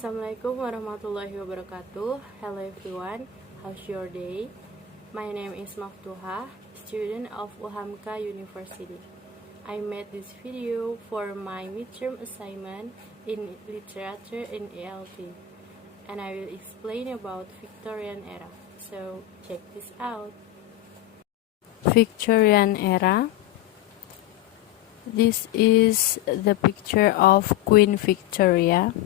Assalamualaikum warahmatullahi wabarakatuh. Hello everyone, how's your day? My name is Maftukhah, student of Maftukhah University. I made this video for my midterm assignment in literature in ELT, and I will explain about Victorian era. So check this out. Victorian era. This is the picture of Queen Victoria.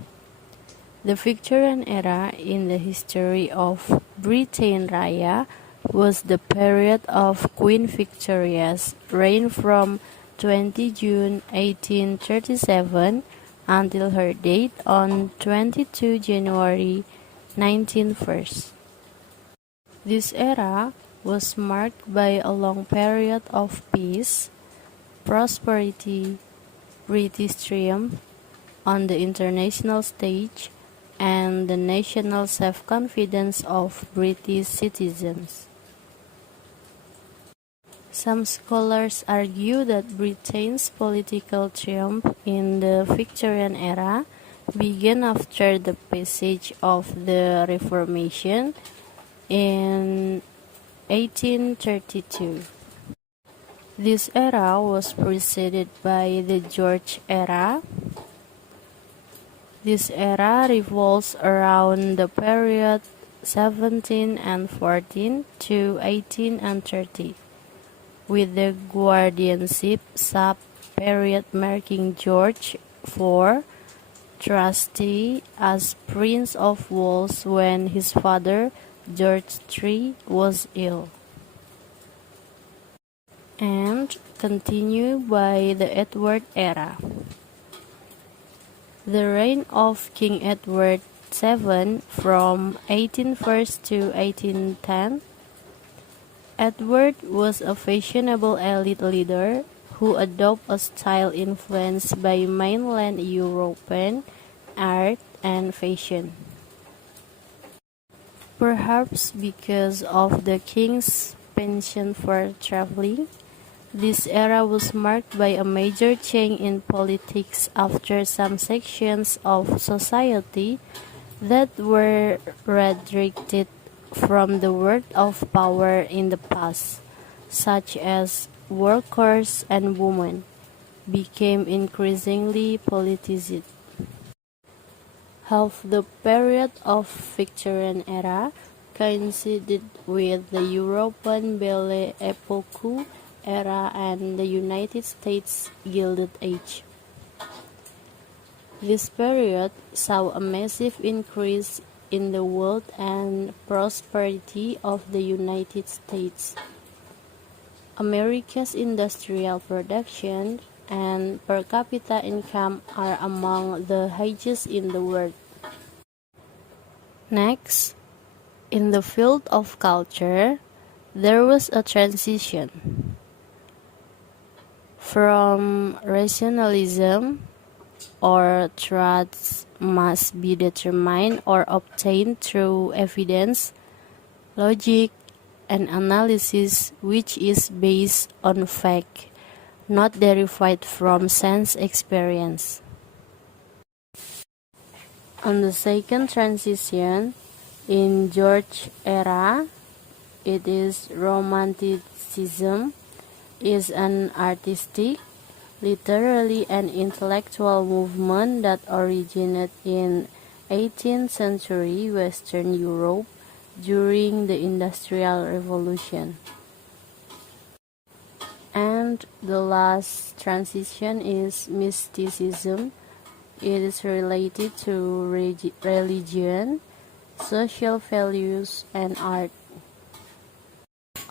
The Victorian era in the history of Britain Raya was the period of Queen Victoria's reign from 20 June 1837 until her death on 22 January 1901. This era was marked by a long period of peace, prosperity, British triumph on the international stage, and the national self-confidence of British citizens. Some scholars argue that Britain's political triumph in the Victorian era began after the passage of the Reformation in 1832. This era was preceded by the George era. This era revolves around the period 1714 to 1830, with the guardianship sub-period marking George IV, trustee, as Prince of Wales when his father, George III, was ill, and continued by the Edward era. The reign of King Edward VII from 1801 to 1810. Edward was a fashionable elite leader who adopted a style influenced by mainland European art and fashion. Perhaps because of the king's penchant for traveling, this era was marked by a major change in politics after some sections of society that were redirected from the world of power in the past, such as workers and women, became increasingly politicized. Half the period of Victorian era coincided with the European Belle Epoque era and the United States Gilded Age. This period saw a massive increase in the wealth and prosperity of the United States. America's industrial production and per capita income are among the highest in the world. Next, in the field of culture, there was a transition from rationalism, or truths must be determined or obtained through evidence, logic, and analysis, which is based on fact, not derived from sense experience. On the second transition, in George era, it is Romanticism, is an artistic, literary and intellectual movement that originated in 18th century Western Europe during the Industrial Revolution. And the last transition is mysticism. It is related to religion, social values, and art.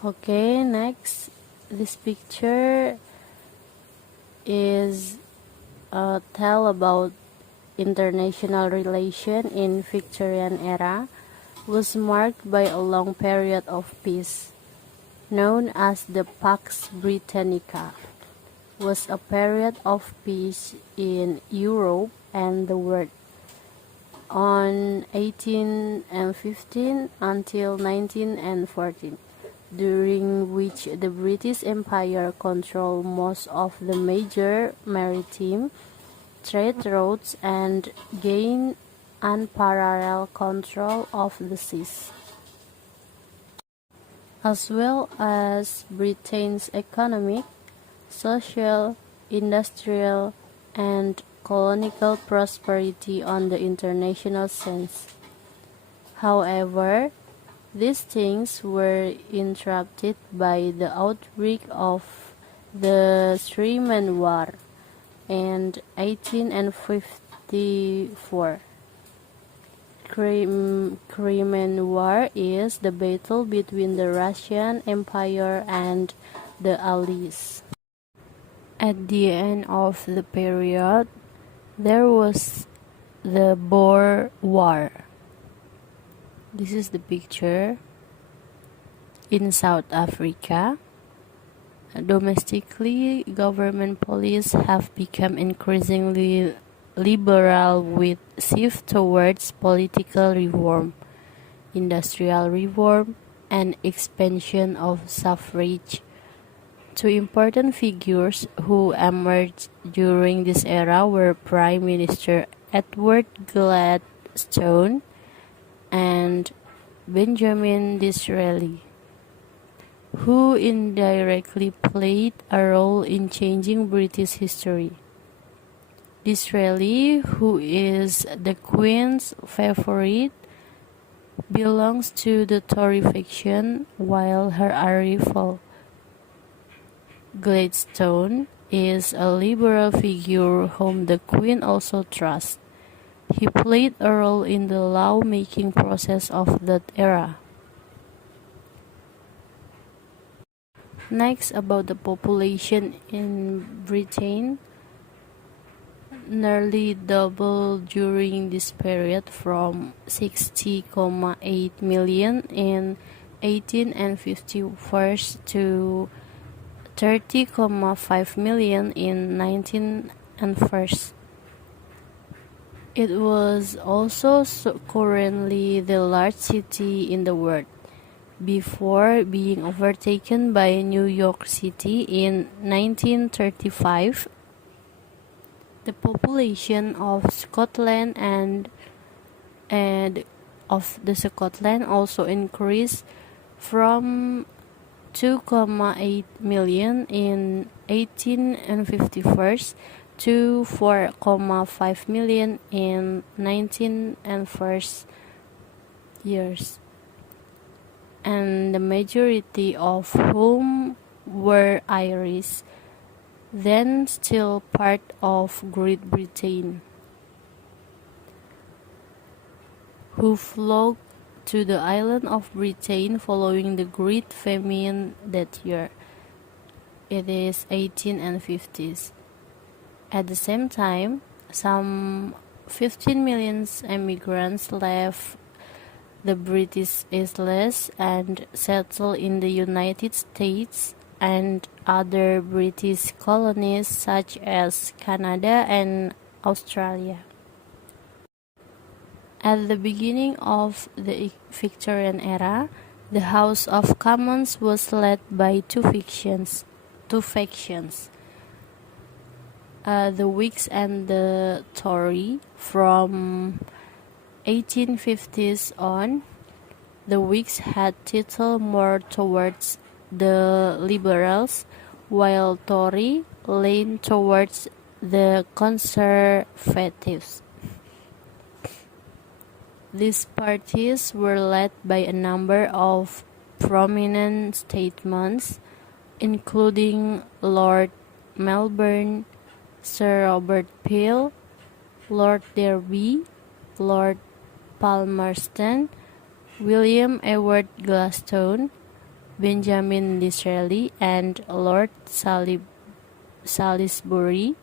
Okay, next, this picture is a tell about international relation in Victorian era was marked by a long period of peace, known as the Pax Britannica. Was a period of peace in Europe and the world on 1815 until 1914. During which the British Empire controlled most of the major maritime trade routes and gained unparalleled control of the seas, as well as Britain's economic, social, industrial, and colonial prosperity on the international sense. However, these things were interrupted by the outbreak of the Crimean War in 1854. Crimean War is the battle between the Russian Empire and the Allies. At the end of the period, there was the Boer War. This is the picture. In South Africa, domestically, government policies have become increasingly liberal with shift towards political reform, industrial reform, and expansion of suffrage. Two important figures who emerged during this era were Prime Minister Edward Gladstone and Benjamin Disraeli, who indirectly played a role in changing British history. Disraeli, who is the Queen's favourite, belongs to the Tory faction, while her rival, Gladstone, is a liberal figure whom the Queen also trusts. He played a role in the law-making process of that era. Next, about the population in Britain, nearly doubled during this period from 60.8 million in 1851 to 30.5 million in 1901. It was also currently the largest city in the world, before being overtaken by New York City in 1935. The population of Scotland and of the Scotland also increased from 2.8 million in 1851 to 4.5 million in 1901 years, and the majority of whom were Irish, then still part of Great Britain, who flocked to the island of Britain following the Great Famine that year. It is 1850s. At the same time, some 15 million immigrants left the British Isles and settled in the United States and other British colonies such as Canada and Australia. At the beginning of the Victorian era, the House of Commons was led by two factions, the Whigs and the Tory. From 1850s on, the Whigs had tilted more towards the Liberals, while Tory leaned towards the Conservatives. These parties were led by a number of prominent statesmen, including Lord Melbourne, Sir Robert Peel, Lord Derby, Lord Palmerston, William Ewart Gladstone, Benjamin Disraeli, and Lord Salisbury.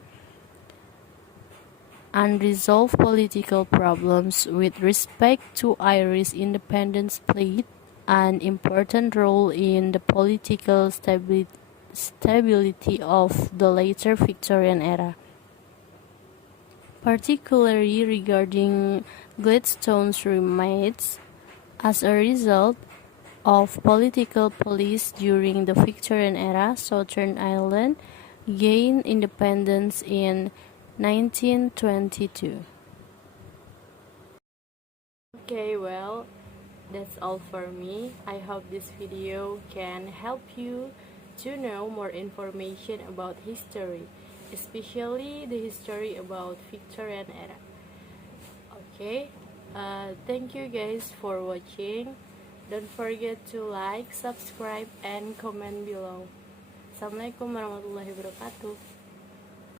Unresolved political problems with respect to Irish independence played an important role in the political stability of the later Victorian era, particularly regarding Gladstone's remakes. As a result of political policies during the Victorian era, Southern Ireland gained independence in 1922. Okay, well, that's all for me. I hope this video can help you to know more information about history, especially the history about Victorian era. Okay, thank you guys for watching. Don't forget to like, subscribe, and comment below. Assalamualaikum warahmatullahi wabarakatuh.